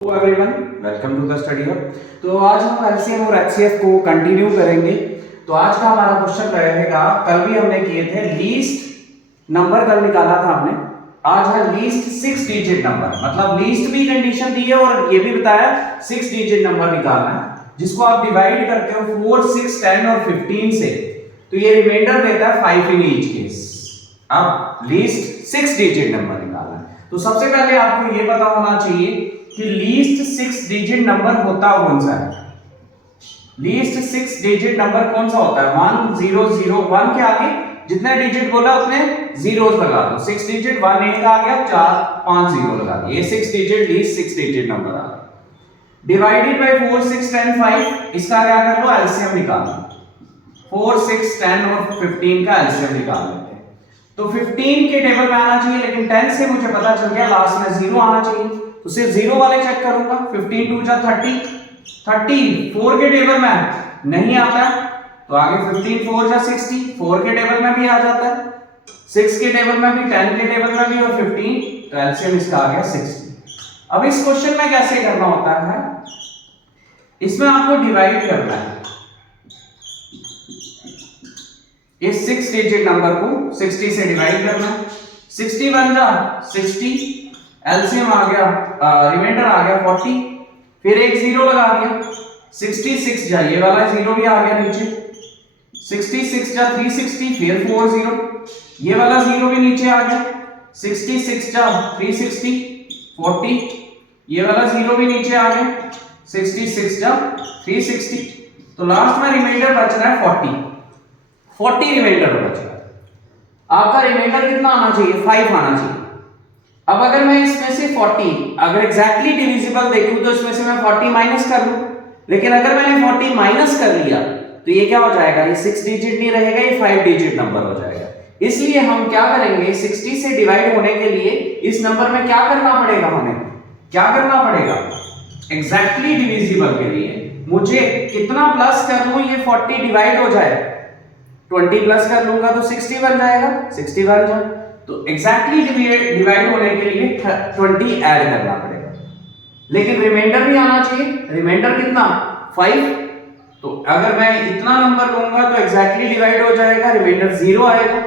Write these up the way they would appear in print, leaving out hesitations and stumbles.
Hello everyone, welcome to the study hub. तो आज हम एलसीएम और एचसीएफ को कंटिन्यू करेंगे। तो आज का हमारा क्वेश्चन रहेगा, कल भी हमने किए थे लीस्ट नंबर, कल निकाला था हमने। आज है लीस्ट 6 डिजिट नंबर, मतलब लीस्ट भी कंडीशन दी है और ये भी बताया 6 डिजिट नंबर निकालना है, जिसको आप डिवाइड करते हो 4, 6, 10 और 15 से, तो ये रिमाइंडर देता है 5 इन ईच केस। अब लीस्ट 6 डिजिट नंबर निकालना है, तो सबसे पहले आपको ये पता होना चाहिए कि लीस्ट 6 डिजिट नंबर होता कौन सा है। लीस्ट 6 डिजिट नंबर कौन सा होता है? 1 0 0 1 के आगे जितने डिजिट बोला उतने जीरोस लगा दो। 6 डिजिट 1 1 आ गया, 4 5 0 लगा दिए, ये 6 डिजिट लीस्ट 6 डिजिट नंबर आ गया। डिवाइडेड बाय 4 6 10 5, इसका क्या कर लो, एलसीएम निकालना। 4 6 10 और 15 का एलसीएम निकाल लेते हैं। तो 15 के टेबल में आना चाहिए, लेकिन 10 से मुझे पता चल गया लास्ट में 0 आना चाहिए, तो सिर्फ 0 वाले चेक करूंगा। 15 2 जा 30, 30 4 के टेबल में नहीं आता है, तो आगे 15 4 जा 60, 4 के टेबल में भी आ जाता है, 6 के टेबल में भी, 10 के टेबल में भी और 15, तो एलसीएम इसका आ गया 60। अब इस क्वेश्चन में कैसे करना होता है, इसमें आपको डिवाइड करना है इस 6 डिजिट नंबर को 60 से डिवाइड करना है। 60 बन जा 60, एलसीएम आ गया, रिमाइंडर आ गया 40, फिर एक 0 लगा दिया। 66 जा, ये वाला 0 भी आ गया नीचे, 66 जा 360, फिर 4 0, ये वाला 0 भी नीचे आ गया। 66 जा 360 40, ये वाला 0 भी नीचे आ गया। 66 जा 360, तो लास्ट में रिमाइंडर बच रहा है 40 रिमाइंडर बच रहा है। आपका रिमाइंडर कितना आना चाहिए? 5 आना चाहिए। अब अगर मैं इसमें से 40 अगर एग्जैक्टली डिविजिबल देखूं तो इसमें से मैं 40 माइनस कर लूं, लेकिन अगर मैंने 40 माइनस कर लिया तो ये क्या हो जाएगा, ये 6 डिजिट नहीं रहेगा, ये 5 डिजिट नंबर हो जाएगा। इसलिए हम क्या करेंगे, 60 से डिवाइड होने के लिए इस नंबर में क्या करना पड़ेगा, हमें क्या करना पड़ेगा, एग्जैक्टली डिविजिबल के लिए मुझे कितना प्लस कर लूं, ये 40 डिवाइड हो जाए, 20 प्लस कर लूंगा तो 60 बन जाएगा, 60 बन जाए, तो एग्जैक्टली डिवाइड होने के लिए 20 ऐड करना पड़ेगा। लेकिन रिमाइंडर भी आना चाहिए, रिमाइंडर कितना 5, तो अगर मैं इतना नंबर लूंगा तो एग्जैक्टली डिवाइड हो जाएगा, रिमाइंडर 0 आएगा,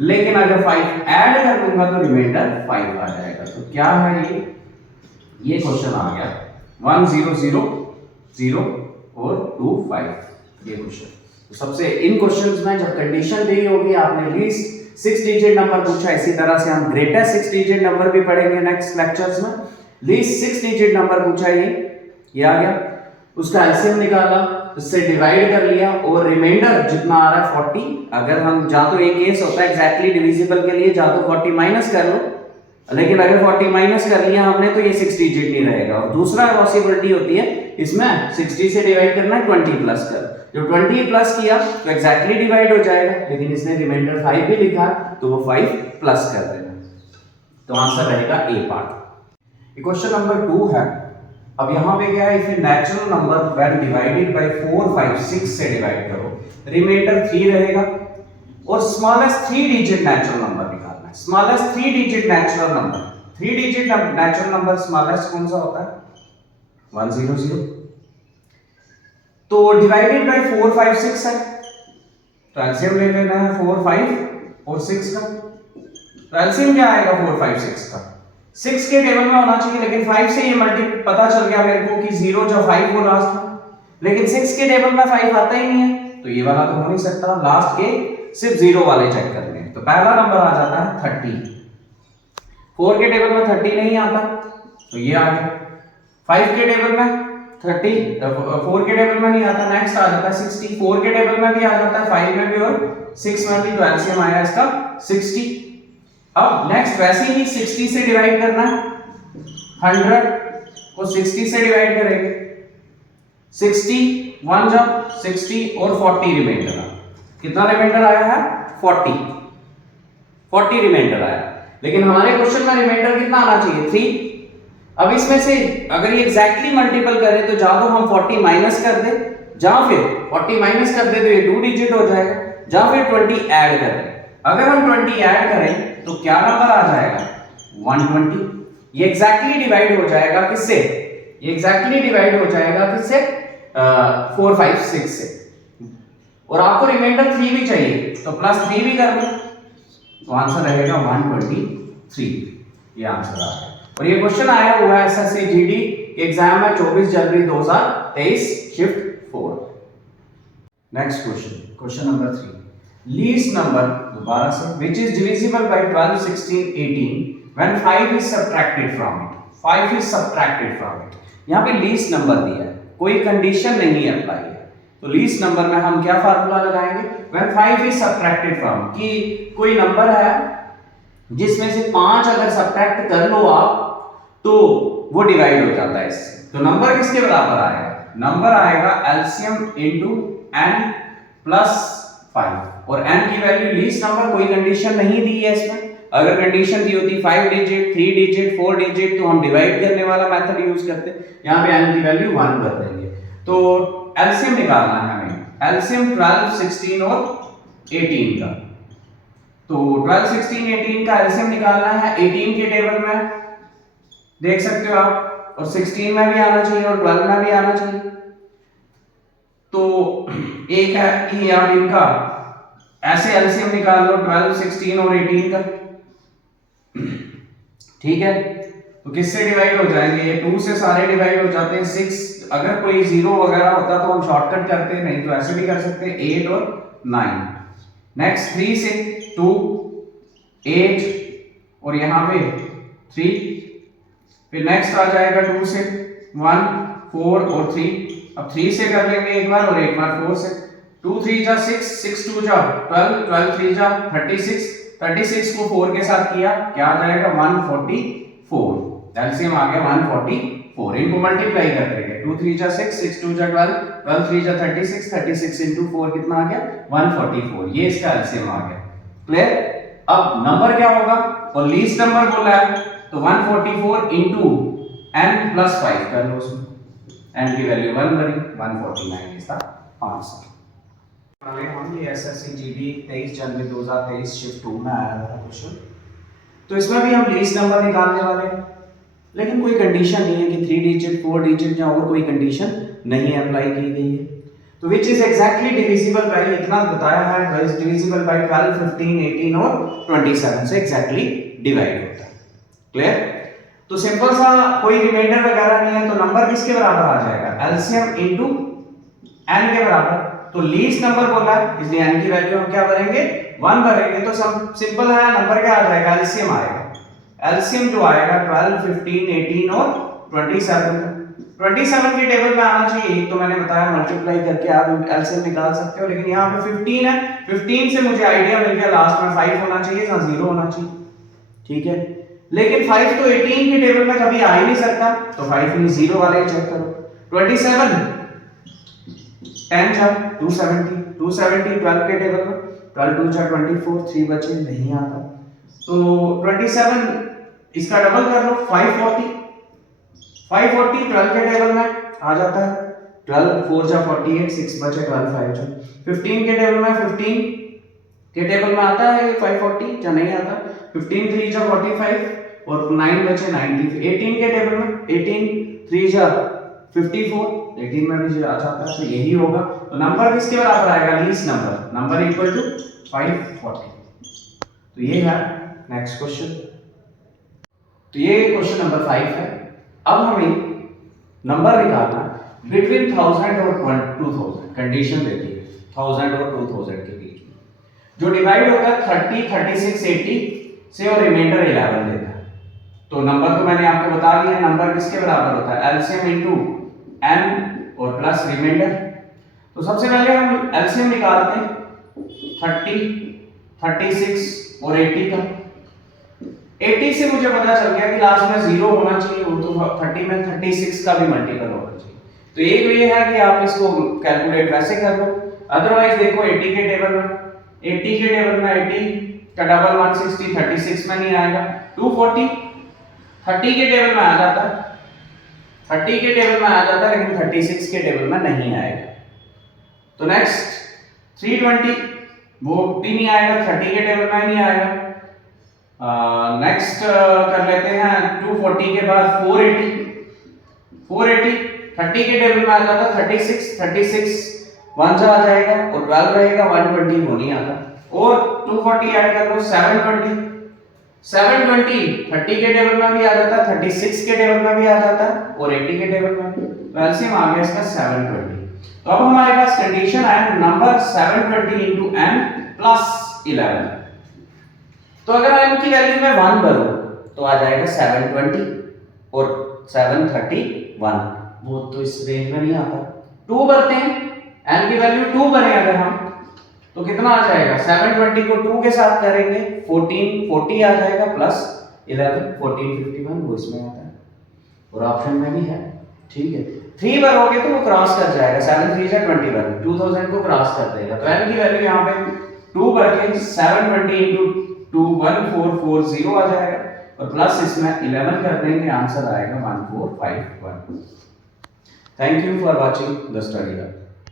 लेकिन अगर 5 ऐड कर दूंगा तो रिमाइंडर 5 आ जाएगा। तो क्या है ये क्वेश्चन आ गया 1 0 0 0 और 2 5, ये क्वेश्चन। तो सबसे इन क्वेश्चंस में जब कंडीशन दी होगी, आपने लीस्ट 6 डिजिट नंबर पूछा, इसी तरह से हम ग्रेटेस्ट 6 डिजिट नंबर भी पढ़ेंगे नेक्स्ट लेक्चर्स में। लीस्ट 6 डिजिट नंबर पूछा, ये आ गया, उसका एलसीएम निकाला, उससे डिवाइड कर लिया और रिमाइंडर जितना आ रहा है 40, अगर हम जा तो एक केस होता है एग्जैक्टली डिविजिबल के लिए, जा तो 40 माइनस कर लो, लेकिन अगर 40 माइनस कर लिया हमने तो ये 6 डिजिट नहीं रहेगा। और दूसरा पॉसिबिलिटी होती है इसमें 60 से डिवाइड करना है 20 प्लस कर, जो 20 प्लस किया तो एग्जैक्टली डिवाइड हो जाएगा, लेकिन इसने रिमाइंडर 5 भी लिखा तो वो 5 प्लस कर देना, तो आंसर रहेगा ए पार्ट। क्वेश्चन नंबर 2 है। अब यहां पे क्या है, if a natural number when divided by 4 5 6 से डिवाइड करो, रिमाइंडर 3 रहेगा और स्मॉलेस्ट 3 डिजिट नेचुरल नंबर निकालना है। Smallest 3 digit natural number, 3 digit natural number smallest कौन सा होता है, 1 0 0, तो डिवाइडेड बाय 4 5 6 है, तो एलसीएम ले लेना है 4 5 और 6 का, तो एलसीएम क्या आएगा 4 5 6 का, 6 के टेबल में होना चाहिए, लेकिन 5 से ये मल्टी पता चल गया मेरे को कि 0 जो 5 वो लास्ट में, लेकिन 6 के टेबल में 5 आता ही नहीं है, तो ये वाला तो हो नहीं सकता, लास्ट के सिर्फ 0 वाले चेक करने हैं। तो पहला नंबर आ जाता है 30, 4 के टेबल में 30 नहीं आता, तो ये आ गया। 5 के टेबल में 30, 4 के टेबल में नहीं आता, नेक्स्ट आ जाता है 60, 4 के टेबल में भी आ जाता है, 5 में भी और 6 में भी, तो एलसीएम आया इसका 60। अब नेक्स्ट वैसे ही 60 से डिवाइड करना है, 100 को 60 से डिवाइड करेंगे, 60 1 जा 60 और 40 रिमाइंडर, कितना रिमाइंडर आया है 40 रिमाइंडर आया, लेकिन हमारे क्वेश्चन में रिमाइंडर कितना आना चाहिए 3। अब इसमें से अगर ये एग्जैक्टली मल्टीपल करें तो जा तो हम 40 माइनस कर दे, जा फिर 40 माइनस कर दे तो ये 2 डिजिट हो जाएगा, जा फिर 20 ऐड कर दे, अगर हम 20 ऐड करें तो क्या नंबर आ जाएगा 120, ये एग्जैक्टली डिवाइड हो जाएगा किससे, ये एग्जैक्टली डिवाइड हो जाएगा किससे 4 5 6 से, और आपको रिमाइंडर 3 भी चाहिए तो प्लस 3 भी कर दो, तो आंसर रहेगा 123। ये आंसर आ गया। और ये क्वेश्चन आया हुआ है एसएससी जीडी के एग्जाम में 24 जनवरी 2023 shift 4। Next question, question number 3, least number दोबारा से which is divisible by 12 16 18 when 5 is subtracted from it, 5 is subtracted from it। यहाँ पे लीस्ट नंबर दिया है, कोई कंडीशन नहीं अप्लाई है, तो लीस्ट नंबर में हम क्या फार्मूला लगाएंगे, when 5 is subtracted from, कि कोई नंबर है जिसमें से 5 अगर सब्ट्रैक्ट कर लो आप तो वो डिवाइड हो जाता है इससे, तो नंबर किसके बराबर आएगा, नंबर आएगा एलसीएम इनटू n प्लस 5, और n की वैल्यू लीस्ट नंबर, कोई कंडीशन नहीं दी है इसमें, अगर कंडीशन दी होती 5 डिजिट 3 डिजिट 4 डिजिट तो हम डिवाइड करने वाला मेथड यूज करते, यहाँ पे n की वैल्यू 1 कर देंगे। तो एलसीएम निकालना है हमें, एलसीएम 12 16 और 18 का, तो 12 16 18 का एलसीएम निकालना है, 18 के टेबल में देख सकते हो आप, और 16 में भी आना चाहिए और 12 में भी आना चाहिए, तो एक है कि आप इनका ऐसे एलसीएम निकाल लो 12 16 और 18 का, ठीक है, तो किससे डिवाइड हो जाएंगे, ये 2 से सारे डिवाइड हो जाते हैं, 6 अगर कोई 0 वगैरह होता तो हम शॉर्टकट करते, नहीं तो ऐसे भी कर सकते हैं, 8 और 9, नेक्स्ट 3 से 2 8 और यहाँ पे 3, फिर नेक्स्ट आ जाएगा 2 से 1 4 और 3, अब 3 से कर लेंगे एक बार और एक बार 4 से, 2 3 जा 6 6 2 जा 12 12 3 जा 36, 36 को 4 के साथ किया क्या आ जाएगा 144, एलसीएम आ गया 144, इनको मल्टीप्लाई कर देंगे, 2 3 जा 6 6 2 जा 12 12 3 जा 36 36 into 4 कितना आ गया 144, ये इसका एलसीएम आ गया, क्लियर। अब नंबर क्या होगा, और लीस्ट नंबर बोला है तो 144 into n plus 5 कर लो, उसमें n की वैल्यू 1 बनी, 149 इसका आंसर। हम ये एसएससी जीडी 23 जनवरी 2023 शिफ्ट 2 में आया था क्वेश्चन, तो इसमें भी हम लीस्ट नंबर निकालने वाले हैं, लेकिन कोई कंडीशन नहीं है कि 3 डिजिट 4 डिजिट या और कोई कंडीशन नहीं अप्लाई की गई है, तो which is exactly divisible by, इतना बताया है, इज डिविजिबल बाय 12 15 18 और 27 से एग्जैक्टली डिवाइड होता है, क्लियर। तो सिंपल सा कोई रिमाइंडर वगैरह नहीं है, तो नंबर किसके बराबर आ जाएगा, एलसीएम इनटू n के बराबर, तो लीस्ट नंबर बोला है इसलिए n की वैल्यू हम क्या भरेंगे 1 भरेंगे, तो सब सिंपल है, नंबर क्या आ जाएगा एलसीएम आएगा, एलसीएम जो आएगा 12 15 18 और 27 के टेबल में आना चाहिए, एक तो मैंने बताया मल्टीप्लाई करके आप एलसीएम निकाल सकते हो, लेकिन यहाँ पे 15 है, 15 से मुझे आइडिया मिल गया लास्ट में 5 होना चाहिए या 0 होना चाहिए, ठीक है, लेकिन 5 तो 18 के टेबल में कभी आ ही नहीं सकता, तो 5 नहीं 0 वाले ही चेक करो, 27 10 जा 270 12 के टेबल में 12 2 जा 24 3 बचे नहीं आता, तो 27 इसका डबल कर लो 540 12 के टेबल में आ जाता है, 12 4 जा 48 6 बचे 12 5 जा 15 के टेबल में 15 के टेबल में आता है 540 या नहीं आता, 15 3 जा 45 और 9 बचे 90, 18 के टेबल में 18 3 जा 54, 18 में भी आ जाता है, तो यही होगा, तो नंबर किसके बराबर आएगा लीस्ट नंबर इक्वल टू 540, तो ये है नेक्स्ट क्वेश्चन। तो ये क्वेश्चन नंबर 5 है। अब हमें नंबर निकालना है बिटवीन 1000 और 2000, कंडीशन देती है 1000 और 2000 के बीच में, जो डिवाइड होता है 30 36 80 से और रिमाइंडर 11 देता है, तो नंबर तो मैंने आपको बता दिया, नंबर किसके बराबर होता है एलसीएम इनटू n और प्लस रिमाइंडर, तो सबसे पहले हम एलसीएम निकालते हैं 30 36 और 80 का, 80 से मुझे पता चल गया कि लास्ट में 0 होना चाहिए, वो तो 30 में 36 का भी मल्टीपल होना चाहिए, तो एक वे है कि आप इसको कैलकुलेट वैसे कर लो, अदरवाइज देखो 80 के टेबल में 80 का डबल 160 36 में नहीं आएगा, 240 30 के टेबल में आ जाता है, 30 के टेबल में आ जाता है लेकिन 36 के टेबल में नहीं आएगा, तो नेक्स्ट 320 वो भी नहीं आएगा, 30 के टेबल में नहीं आएगा, नेक्स्ट कर लेते हैं 240 के बाद 480 480 30 के टेबल में आ जाता 36 1 जा आ जाएगा और 12 रहेगा 120 वो नहीं आता और 240 ऐड कर लो 720 30 के टेबल में भी आ जाता 36 के टेबल में भी आ जाता और 80 के टेबल में भी। तो एलसीएम आ गया इसका 720। तो अब हमारे पास कंडीशन है नंबर 720 into n plus 11। तो अगर n की वैल्यू में 1 भरूं तो आ जाएगा 720 और 731 वो तो इस रेंज में नहीं आता। 2 भरते हैं n की वैल्यू 2 भरें अगर हम तो कितना आ जाएगा 720 को 2 के साथ करेंगे 1440 आ जाएगा प्लस 11 1451 वो इसमें आता है और ऑप्शन में भी है। ठीक है 3 भरोगे तो वो क्रॉस कर जाएगा 7 3 जा 21 2000 को क्रॉस कर देगा। तो n की वैल्यू यहाँ पे 2 भर के 720 into 21440 आ जाएगा और प्लस इसमें 11 कर देंगे आंसर आएगा 1451। Thank you for watching the study.